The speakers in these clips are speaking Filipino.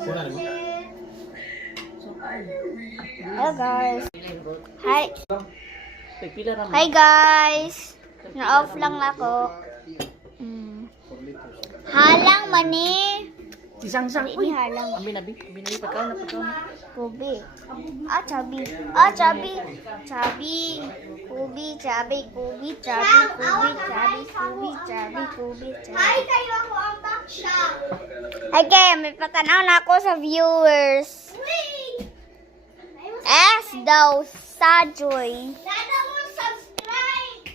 Hello guys. Hi. Hi guys. Na-off lang ako. Halang mani. Si Sang-Sang, Ini halang. Abi, pagkaon na. Kubi. Chabi. Chabi. Chabi. Kubi, chabi, kubi, chabi, kubi, chabi, kubi, chabi, kubi, chabi. Hi kayo, ako ang baksha. Hi kayo, may patanaw na ako sa viewers. S daw sa Joy. Dada mo subscribe.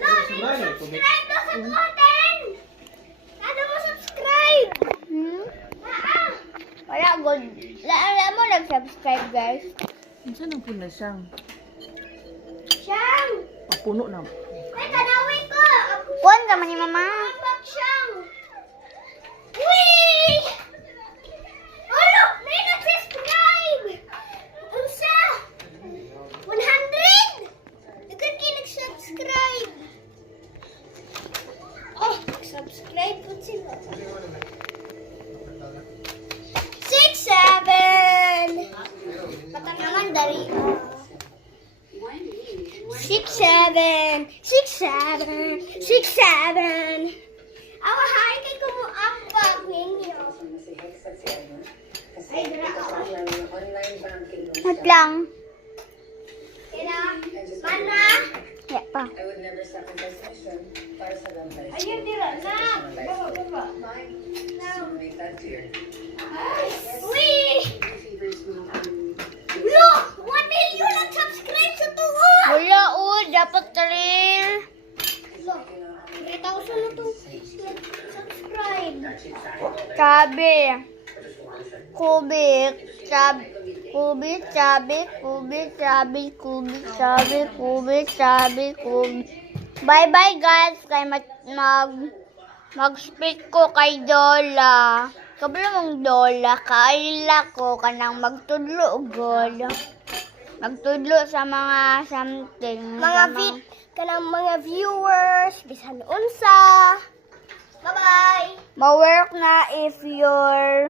No, subscribe daw sa content. Dada mo subscribe. Wala good. Wala mo nag-subscribe guys. Saan ang puna siyang? Siyang. Puno na. Ay, tanawin ko. Puan ka man ni mama. Ambak siyang. Wee! Oh look, may nag-subscribe. Unsa? 100? Ikaw kayo nag-subscribe. Oh, subscribe po sila. 6, 7. Patanaman dari. 6, 7. 6, 7. 6, 7. Awa, hari kay kumuambag ninyo. Ay, dira ako. Mat lang. Kaya, mana? Ya pa. Ayun, dira na. Baba. Uy! Look! 1 million ang subscribe sa tuwa! Wala dapat karil. Look, 3,000 na to. Subscribe. Sabi. Kubik. Sabi. Kubik, sabi. Kubik, sabi. Kubik, sabi. Kubik, sabi. Kubik. Bye-bye guys. Kay mag-speak ko kay Dola. Kabla mong Dola, kaila ko kanang magtudlo og Dola. Magtudlo sa mga something. Kanang mga viewers, bisan unsa. Bye-bye. Ma-work na if you're